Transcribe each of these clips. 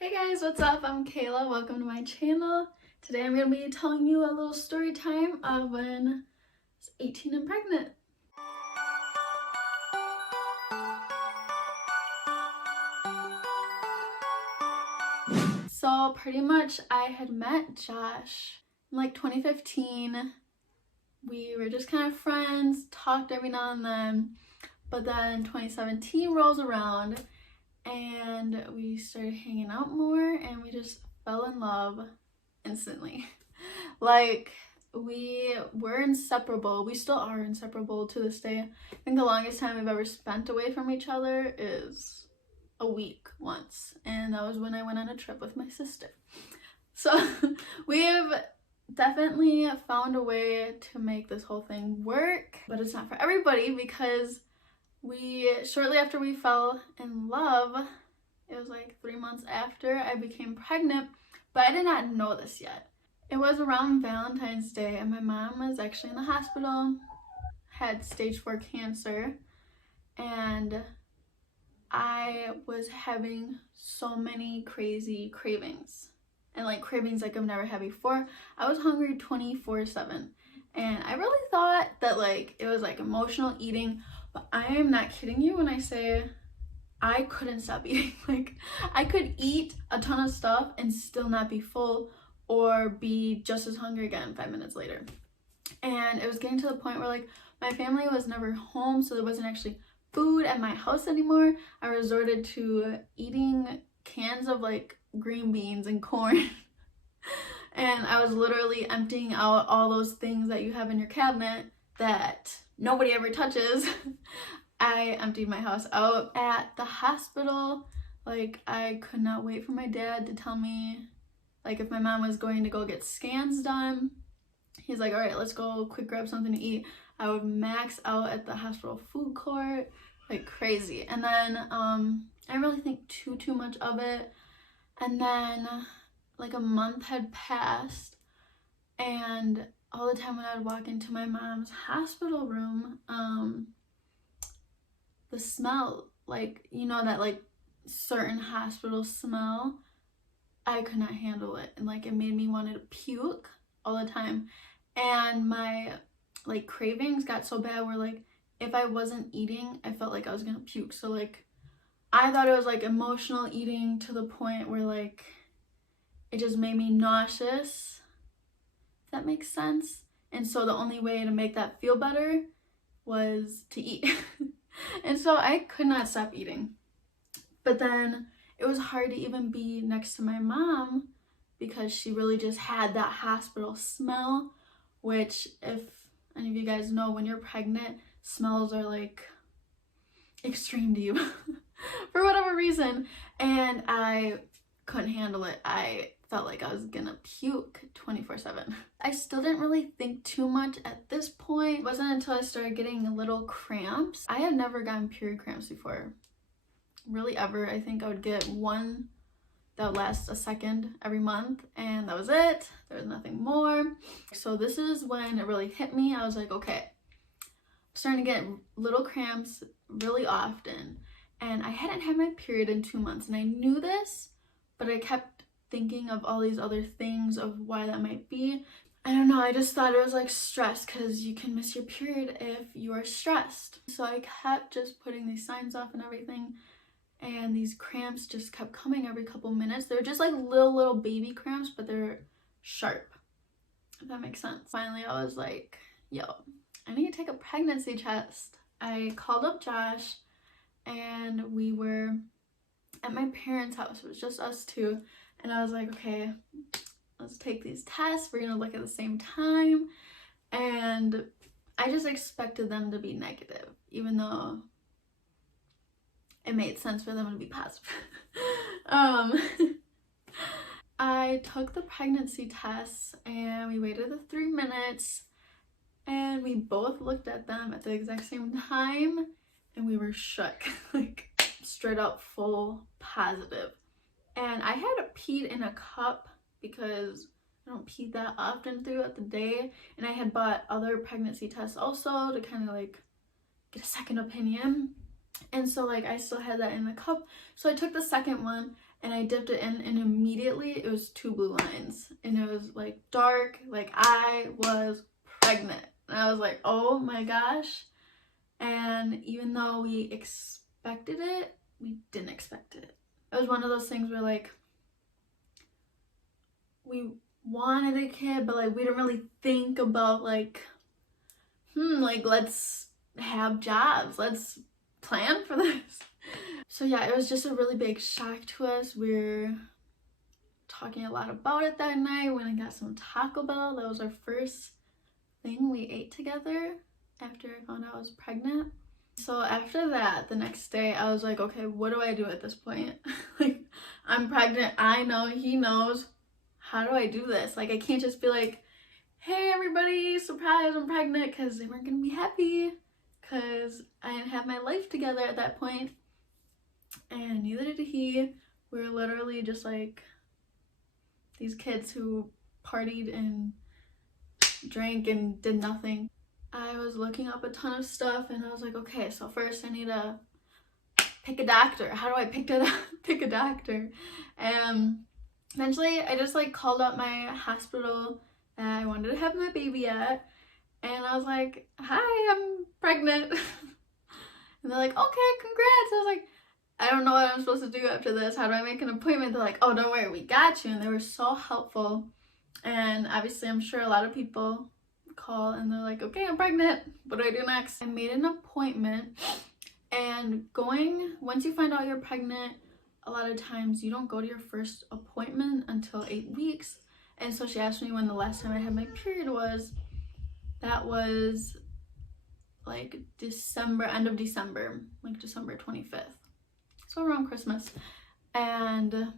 Hey guys, what's up? I'm Kayla. Welcome to my channel. Today I'm going to be telling you a little story time of when I was 18 and pregnant. So pretty much I had met Josh in like 2015. We were just kind of friends, talked every now and then, but then 2017 rolls around and we started hanging out more and we just fell in love instantly. Like, we were inseparable. We still are inseparable to this day. I think the longest time we've ever spent away from each other is a week once, and that was when I went on a trip with my sister. So we've definitely found a way to make this whole thing work, but it's not for everybody because shortly after we fell in love, it was like 3 months after, I became pregnant, but I did not know this yet. It was around Valentine's Day and my mom was actually in the hospital, had stage 4 cancer, and I was having so many crazy cravings. And like cravings like I've never had before. I was hungry 24/7. And I really thought that like it was like emotional eating, but I am not kidding you when I say I couldn't stop eating. Like I could eat a ton of stuff and still not be full or be just as hungry again 5 minutes later. And it was getting to the point where like my family was never home, so there wasn't actually food at my house anymore. I resorted to eating cans of like green beans and corn. And I was literally emptying out all those things that you have in your cabinet that nobody ever touches. I emptied my house out. At the hospital, like I could not wait for my dad to tell me like if my mom was going to go get scans done. He's like, all right, let's go quick grab something to eat. I would max out at the hospital food court like crazy. And then I didn't really think too much of it. And then like a month had passed, and all the time when I'd walk into my mom's hospital room, the smell, like, you know, that like certain hospital smell, I could not handle it, and like it made me want to puke all the time. And my like cravings got so bad where like if I wasn't eating, I felt like I was gonna puke. So like I thought it was like emotional eating to the point where like it just made me nauseous, if that makes sense. And so the only way to make that feel better was to eat. And so I could not stop eating. But then it was hard to even be next to my mom because she really just had that hospital smell, which if any of you guys know, when you're pregnant, smells are like extreme to you for whatever reason. And I couldn't handle it. I felt like I was gonna puke 24/7. I still didn't really think too much at this point. It wasn't until I started getting little cramps. I had never gotten period cramps before, really ever. I think I would get one that would last a second every month, and that was it. There was nothing more. So this is when it really hit me. I was like, okay, I'm starting to get little cramps really often, and I hadn't had my period in 2 months, and I knew this, but I kept thinking of all these other things of why that might be. I don't know, I just thought it was like stress, because you can miss your period if you are stressed. So I kept just putting these signs off and everything, and these cramps just kept coming every couple minutes. They're just like little baby cramps, but they're sharp, if that makes sense. Finally, I was like, yo, I need to take a pregnancy test. I called up Josh, and we were at my parents' house. It was just us two. And I was like, okay, let's take these tests. We're gonna look at the same time. And I just expected them to be negative, even though it made sense for them to be positive. I took the pregnancy tests and we waited the 3 minutes, and we both looked at them at the exact same time, and we were shook. Like straight up full positive. And I had peed in a cup because I don't pee that often throughout the day, and I had bought other pregnancy tests also to kind of like get a second opinion. And so like I still had that in the cup, so I took the second one, and I dipped it in, and immediately it was 2 blue lines, and it was like dark, like I was pregnant. And I was like, oh my gosh. And even though we expected it, we didn't expect it. It was one of those things where like we wanted a kid, but like we didn't really think about like like let's have jobs, let's plan for this. So yeah, it was just a really big shock to us. We're talking a lot about it that night. When I got some Taco Bell, that was our first thing we ate together after I found out I was pregnant. So after that, the next day, I was like, okay, what do I do at this point? Like, I'm pregnant, I know, he knows. How do I do this? Like, I can't just be like, hey everybody, surprise, I'm pregnant, because they weren't gonna be happy, because I didn't have my life together at that point, and neither did he. We were literally just like these kids who partied and drank and did nothing. I was looking up a ton of stuff, and I was like, okay, so first I need to pick a doctor. How do I pick a doctor? And eventually I just like called up my hospital that I wanted to have my baby at, and I was like, hi, I'm pregnant. And they're like, okay, congrats. I was like, I don't know what I'm supposed to do after this. How do I make an appointment? They're like, oh, don't worry, we got you. And they were so helpful. And obviously I'm sure a lot of people call and they're like, okay, I'm pregnant, what do I do next? I made an appointment, and once you find out you're pregnant, a lot of times you don't go to your first appointment until 8 weeks. And so she asked me when the last time I had my period was. That was like December, end of December, like December 25th, so around Christmas. And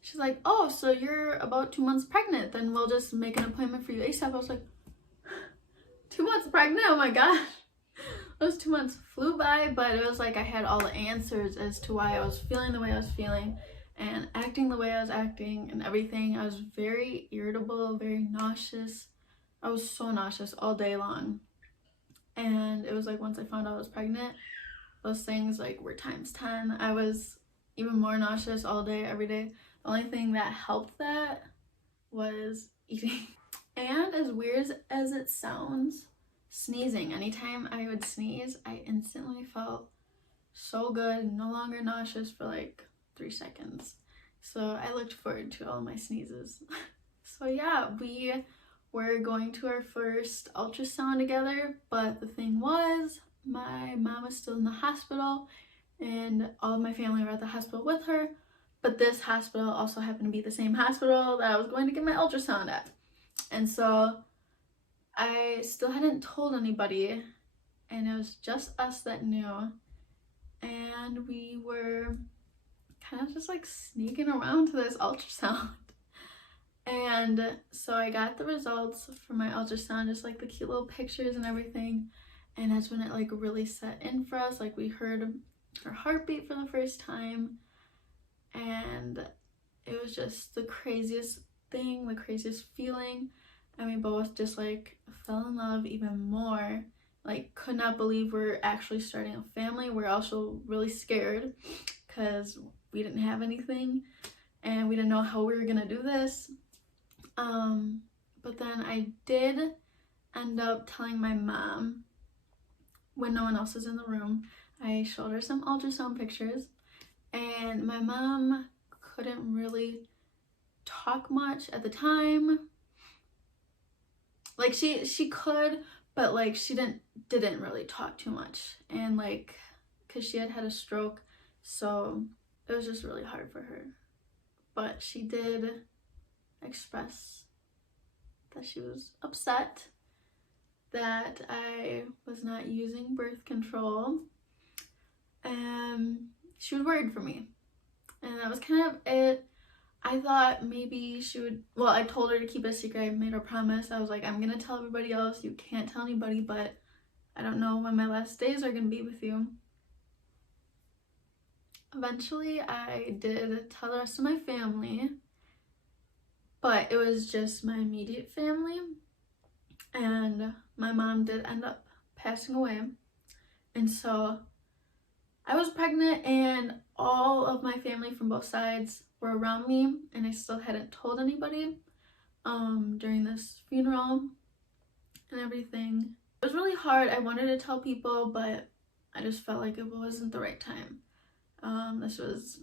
she's like, oh, so you're about 2 months pregnant, then we'll just make an appointment for you ASAP. I was like, 2 months pregnant? Oh my gosh. Those 2 months flew by, but it was like I had all the answers as to why I was feeling the way I was feeling and acting the way I was acting and everything. I was very irritable, very nauseous. I was so nauseous all day long. And it was like once I found out I was pregnant, those things like were times 10. I was even more nauseous all day, every day. The only thing that helped that was eating. And as weird as it sounds, sneezing. Anytime I would sneeze, I instantly felt so good, no longer nauseous for like 3 seconds. So I looked forward to all my sneezes. So yeah, we were going to our first ultrasound together, but the thing was, my mom was still in the hospital and all of my family were at the hospital with her, but this hospital also happened to be the same hospital that I was going to get my ultrasound at. And so I still hadn't told anybody, and it was just us that knew, and we were kind of just like sneaking around to this ultrasound. And so I got the results from my ultrasound, just like the cute little pictures and everything, and that's when it like really set in for us. Like we heard her heartbeat for the first time, and it was just the craziest thing, the craziest feeling, and we both just like fell in love even more. Like could not believe we're actually starting a family. We're also really scared because we didn't have anything and we didn't know how we were gonna do this. But then I did end up telling my mom when no one else was in the room. I showed her some ultrasound pictures, and my mom couldn't really talk much at the time. Like she could, but like she didn't really talk too much, and like because she had a stroke, so it was just really hard for her. But she did express that she was upset that I was not using birth control. She was worried for me, and that was kind of it. I thought maybe she would, well, I told her to keep it a secret. I made her promise. I was like, I'm gonna tell everybody else, you can't tell anybody, but I don't know when my last days are gonna be with you. Eventually I did tell the rest of my family, but it was just my immediate family, and my mom did end up passing away. And so I was pregnant and all of my family from both sides were around me, and I still hadn't told anybody during this funeral and everything. It was really hard. I wanted to tell people, but I just felt like it wasn't the right time. This was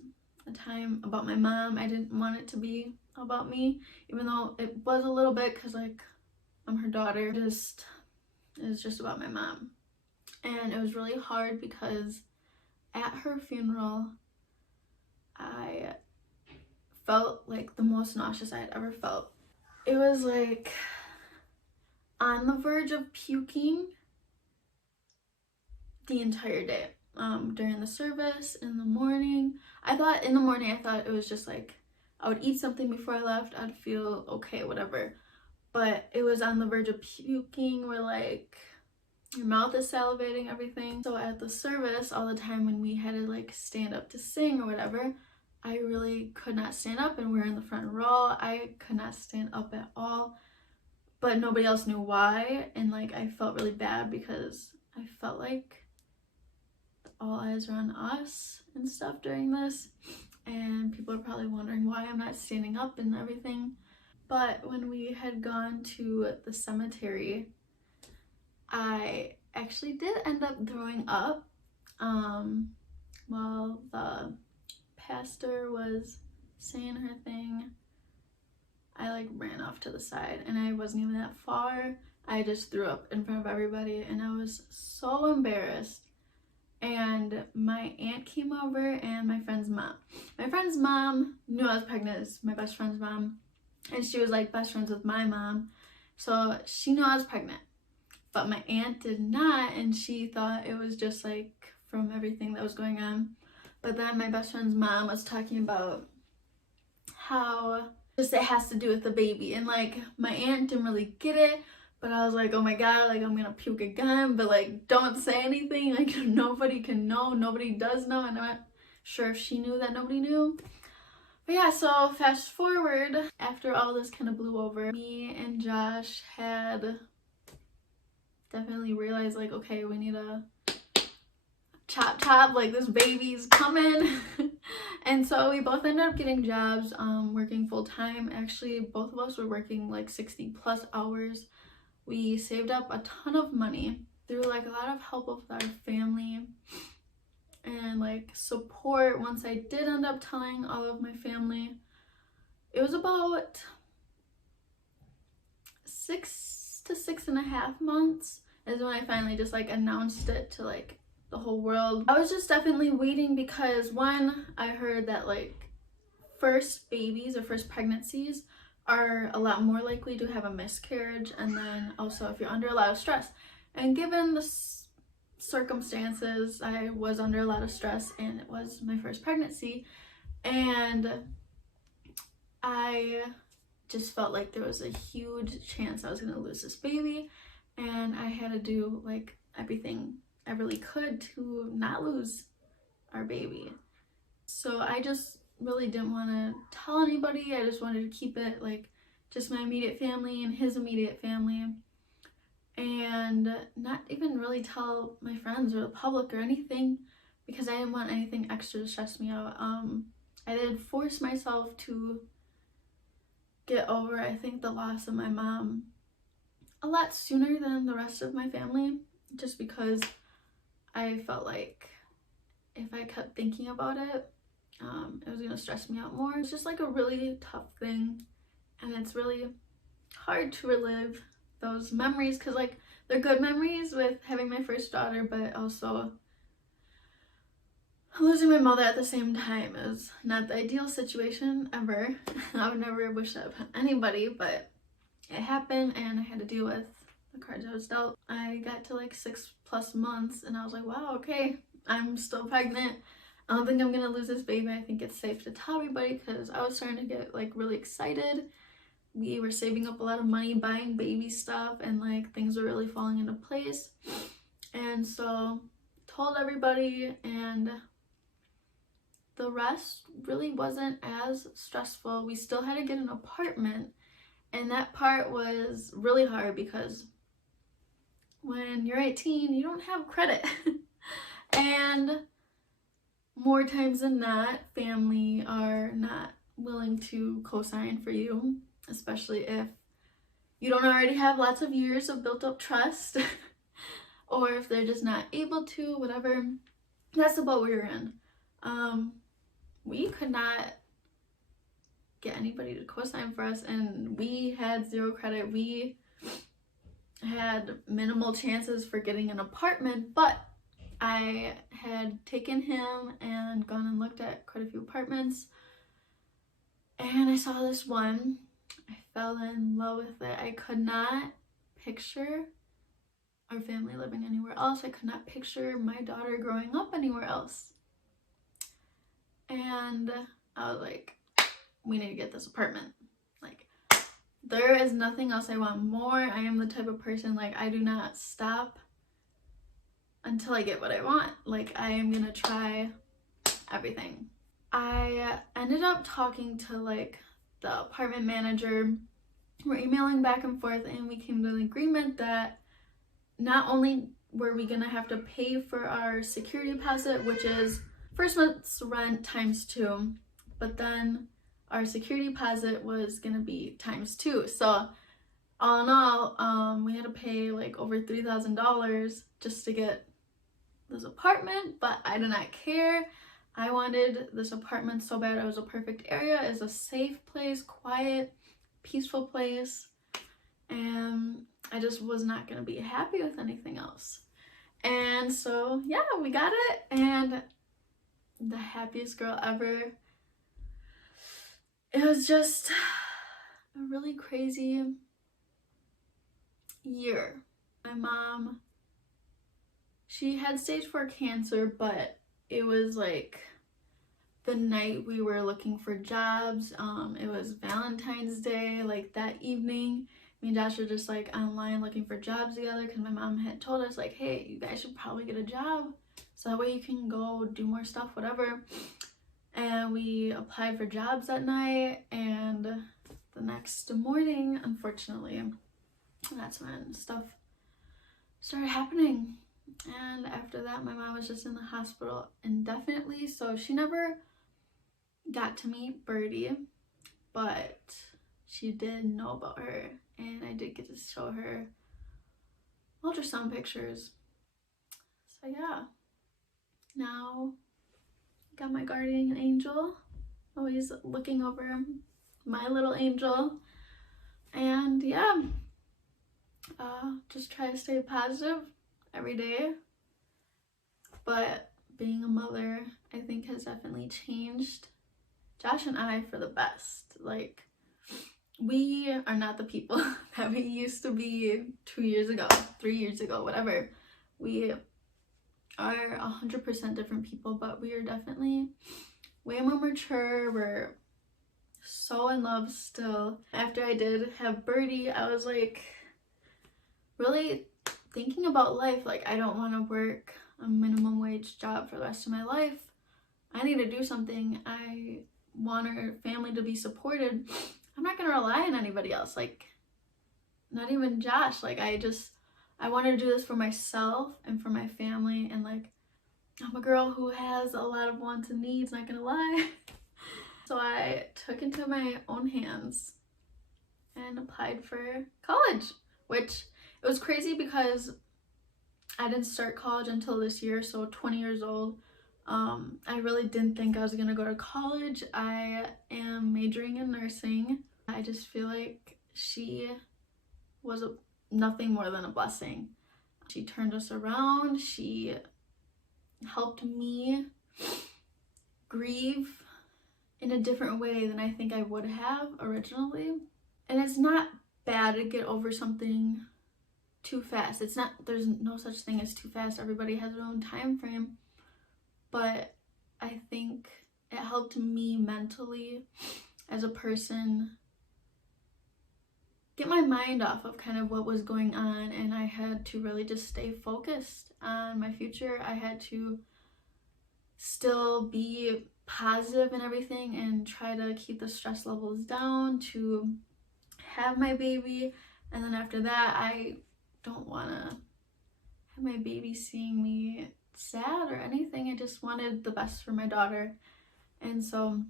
a time about my mom. I didn't want it to be about me, even though it was a little bit, because like I'm her daughter. It was just about my mom. And it was really hard because at her funeral I felt like the most nauseous I had ever felt. It was like on the verge of puking the entire day. During the service, in the morning. I thought it was just like I would eat something before I left, I'd feel okay, whatever. But it was on the verge of puking, where like your mouth is salivating, everything. So at the service, all the time when we had to like stand up to sing or whatever, I really could not stand up, and we were in the front row. I could not stand up at all, but nobody else knew why. And like I felt really bad because I felt like all eyes are on us and stuff during this, and people are probably wondering why I'm not standing up and everything. But when we had gone to the cemetery, I actually did end up throwing up while the pastor was saying her thing. I like ran off to the side, and I wasn't even that far. I just threw up in front of everybody, and I was so embarrassed. And my aunt came over, and my friend's mom. My friend's mom knew I was pregnant. It's my best friend's mom, and she was like best friends with my mom, so she knew I was pregnant. But my aunt did not, and she thought it was just like from everything that was going on. But then my best friend's mom was talking about how just it has to do with the baby, and like my aunt didn't really get it. But I was like, oh my god, like I'm gonna puke again, but like don't say anything, like nobody can know, nobody does know, and I'm not sure if she knew that nobody knew. But yeah, so fast forward, after all this kind of blew over, me and Josh had definitely realized like, okay, we need a chop, like this baby's coming. And so we both ended up getting jobs, working full-time. Actually, both of us were working like 60 plus hours. We saved up a ton of money through like a lot of help with our family and like support. Once I did end up telling all of my family, it was about 6 to 6.5 months is when I finally just like announced it to like the whole world. I was just definitely waiting because one, I heard that like first babies or first pregnancies are a lot more likely to have a miscarriage, and then also if you're under a lot of stress. And given the circumstances, I was under a lot of stress, and it was my first pregnancy, and I just felt like there was a huge chance I was going to lose this baby, and I had to do like everything I really could to not lose our baby. So I just really didn't want to tell anybody. I just wanted to keep it like just my immediate family and his immediate family, and not even really tell my friends or the public or anything, because I didn't want anything extra to stress me out. I did force myself to get over, I think, the loss of my mom a lot sooner than the rest of my family, just because I felt like if I kept thinking about it, it was gonna stress me out more. It's just like a really tough thing, and it's really hard to relive those memories, because like they're good memories with having my first daughter, but also losing my mother at the same time is not the ideal situation ever. I would never wish that upon anybody, but it happened, and I had to deal with the cards I was dealt. I got to like 6+ months, and I was like, wow, okay, I'm still pregnant. I don't think I'm gonna lose this baby. I think it's safe to tell everybody, because I was starting to get like really excited. We were saving up a lot of money buying baby stuff, and like things were really falling into place. And so told everybody, and the rest really wasn't as stressful. We still had to get an apartment, and that part was really hard because when you're 18, you don't have credit. And more times than not, family are not willing to co-sign for you, especially if you don't already have lots of years of built up trust or if they're just not able to, whatever. That's the boat we were in. We could not get anybody to co-sign for us, and we had zero credit. We had minimal chances for getting an apartment, but I had taken him and gone and looked at quite a few apartments, and I saw this one. I fell in love with it. I could not picture our family living anywhere else. I could not picture my daughter growing up anywhere else. And I was like, we need to get this apartment. Like, there is nothing else I want more. I am the type of person, like, I do not stop until I get what I want. Like, I am gonna try everything. I ended up talking to like the apartment manager. We're emailing back and forth, and we came to an agreement that not only were we gonna have to pay for our security deposit, which is first month's rent times 2, but then our security deposit was gonna be times 2. So all in all, we had to pay like over $3,000 just to get this apartment, but I did not care. I wanted this apartment so bad. It was a perfect area. It's a safe place, quiet, peaceful place, and I just was not gonna be happy with anything else. And so yeah, we got it, and the happiest girl ever. It was just a really crazy year. My mom, she had stage 4 cancer, but it was like the night we were looking for jobs. It was Valentine's Day, like that evening. Me and Josh were just like online looking for jobs together because my mom had told us like, hey, you guys should probably get a job so that way you can go do more stuff, whatever. And we applied for jobs that night, and the next morning, unfortunately, that's when stuff started happening. And after that, my mom was just in the hospital indefinitely, so she never got to meet Birdie, but she did know about her, and I did get to show her ultrasound pictures. So yeah, now got my guardian angel always looking over my little angel, and yeah, just try to stay positive every day. But being a mother, I think, has definitely changed Josh and I for the best. Like, we are not the people that we used to be 2 years ago, 3 years ago, whatever. We are 100% different people, but we are definitely way more mature. We're so in love still. After I did have Birdie, I was like really thinking about life. Like, I don't want to work a minimum wage job for the rest of my life. I need to do something. I want our family to be supported. I'm not gonna rely on anybody else, like not even Josh. Like, I wanted to do this for myself and for my family, and like, I'm a girl who has a lot of wants and needs, not gonna lie. So I took into my own hands and applied for college, which it was crazy because I didn't start college until this year, so 20 years old. I really didn't think I was gonna go to college. I am majoring in nursing. I just feel like she was nothing more than a blessing. She turned us around. She helped me grieve in a different way than I think I would have originally. And it's not bad to get over something too fast. It's not, there's no such thing as too fast. Everybody has their own time frame. But I think it helped me mentally as a person get my mind off of kind of what was going on, and I had to really just stay focused on my future. I had to still be positive and everything and try to keep the stress levels down to have my baby. And then after that, I don't want to have my baby seeing me sad or anything. I just wanted the best for my daughter. And so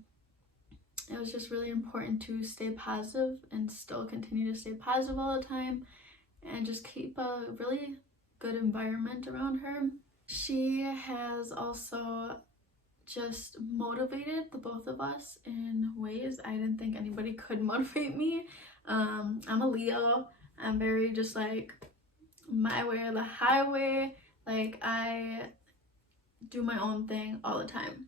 it was just really important to stay positive and still continue to stay positive all the time and just keep a really good environment around her. She has also just motivated the both of us in ways I didn't think anybody could motivate me. I'm a Leo. I'm very just like my way or the highway. Like, I do my own thing all the time.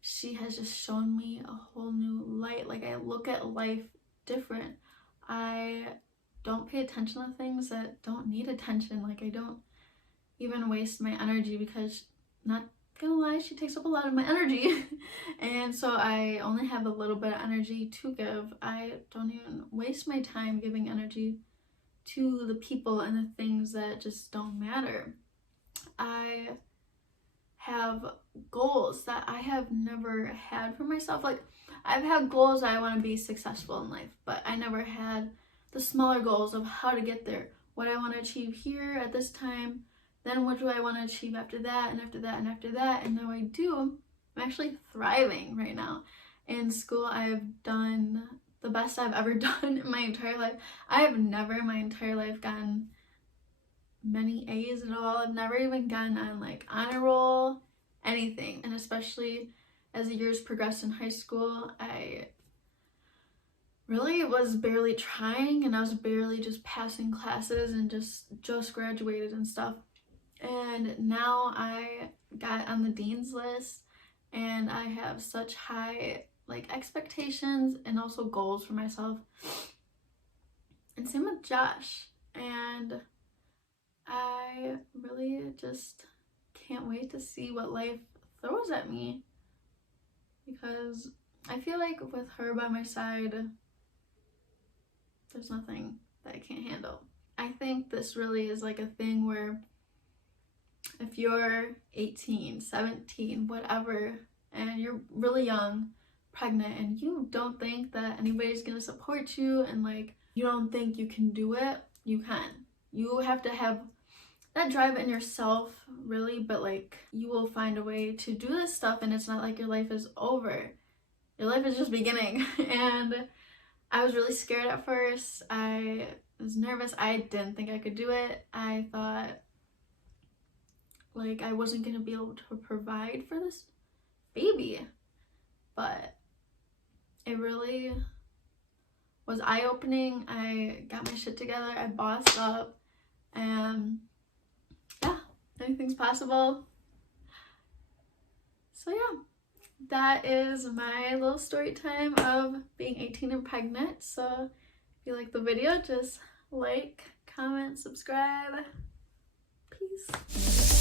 She has just shown me a whole new light. Like, I look at life different. I don't pay attention to things that don't need attention. Like, I don't even waste my energy because, not gonna lie, she takes up a lot of my energy. And so I only have a little bit of energy to give. I don't even waste my time giving energy to the people and the things that just don't matter. I have goals that I have never had for myself. Like, I've had goals that I want to be successful in life, but I never had the smaller goals of how to get there, what I want to achieve here at this time, then what do I want to achieve after that, and after that, and after that. And now I do. I'm actually thriving right now. In school, I've done the best I've ever done in my entire life. I have never in my entire life gotten many A's at all. I've never even gotten on like honor roll, anything. And especially as the years progressed in high school, I really was barely trying, and I was barely just passing classes and just graduated and stuff. And now I got on the dean's list, and I have such high like expectations and also goals for myself. And same with Josh. And I really just can't wait to see what life throws at me, because I feel like with her by my side, there's nothing that I can't handle. I think this really is like a thing where if you're 18, 17, whatever, and you're really young, pregnant, and you don't think that anybody's gonna support you, and like you don't think you can do it, you can. You have to have that drive in yourself, really, but like you will find a way to do this stuff, and it's not like your life is over. Your life is just beginning. And I was really scared at first. I was nervous. I didn't think I could do it. I thought like I wasn't gonna be able to provide for this baby, but it really was eye-opening. I got my shit together, I bossed up, and yeah, anything's possible. So yeah, that is my little story time of being 18 and pregnant. So if you like the video, just like, comment, subscribe. Peace.